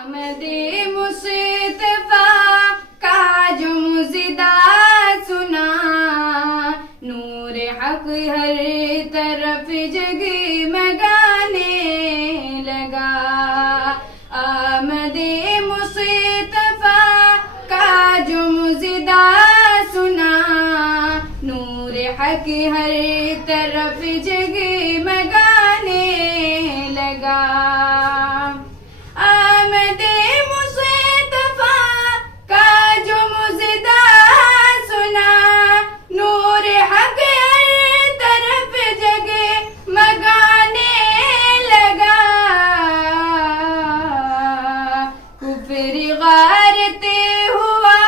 آمد مصطفیٰ کا جو مزدہ سنا، نور حق ہر طرف جگمگانے لگا۔ آمد مصطفیٰ کا جو مزدہ سنا، نور حق ہر طرف جگمگانے لگا۔ آمد مصطفیٰ کا جو مزدہ سنا، نور حق ہر طرف جگمگانے لگا۔ کفر غارتے ہوا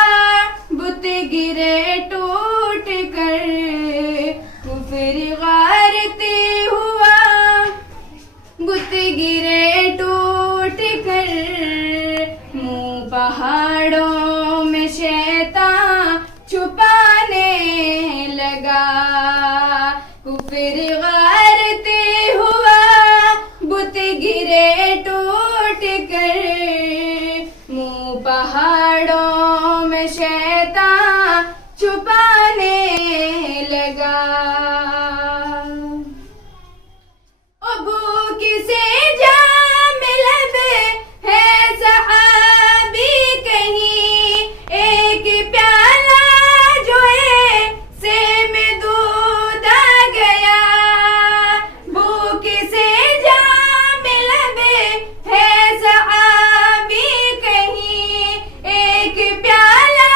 بت گرے ٹوٹ کر، کفر غارتے ہوا بت گرے ٹوٹ کر، منہ پہاڑوں میں شیطان چھپانے لگا۔ کفر غارتے ہوا بت گرے ٹوٹ کر، منہ پہاڑوں میں شیطان چھپانے لگا۔ بھوک سے جام لب ہے صحابی کہیں، ایک پیالہ جو ہے سے میں دودھ آ گیا۔ بھوک سے جام لب ہے صحابی کہیں، ایک پیالہ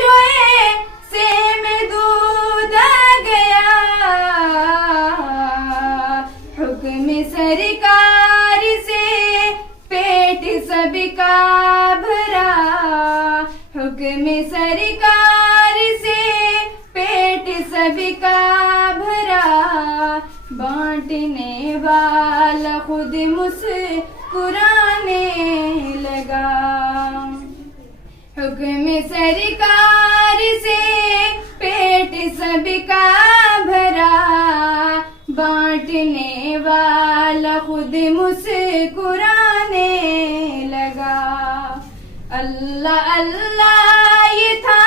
جو ہے سے میں دودھ آ گیا۔ حکم سرکار سے پیٹ سب کا بھرا، حکم سرکار سے پیٹ سب کا بھرا، بانٹنے والا خود مسکرانے لگا۔ حکم سرکار سے پیٹ سب کا بھرا، بانٹنے والا خود مسکرانے لگا۔ اللہ اللہ یہ تھا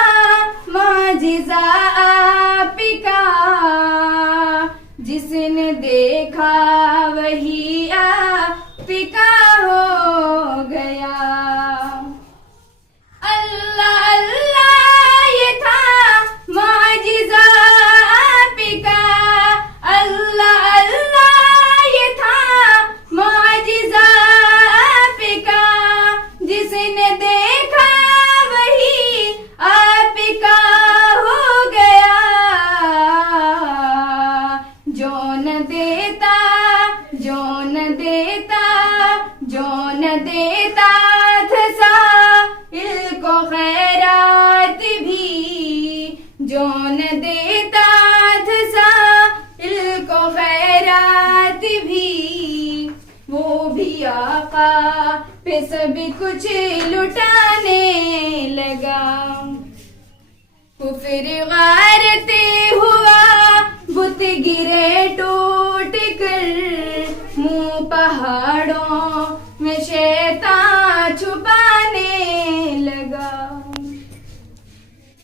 معجزہ آپ کا، جس نے دیکھا وہی آپ کا ہو گیا۔ اللہ اللہ یہ تھا معجزہ آپ کا، اللہ اللہ یہ تھا معجزہ آپ کا، جس نے دیکھا وہی آپ کا ہو گیا۔ جو نہ دیتا جو نہ دیتا جو نہ دیتا تھا سائل کو خیرات بھی، جو نہ دیتا تھا سائل کو خیرات بھی، وہ بھی آقا پہ سب کچھ لٹانے لگا۔ کفر غارتے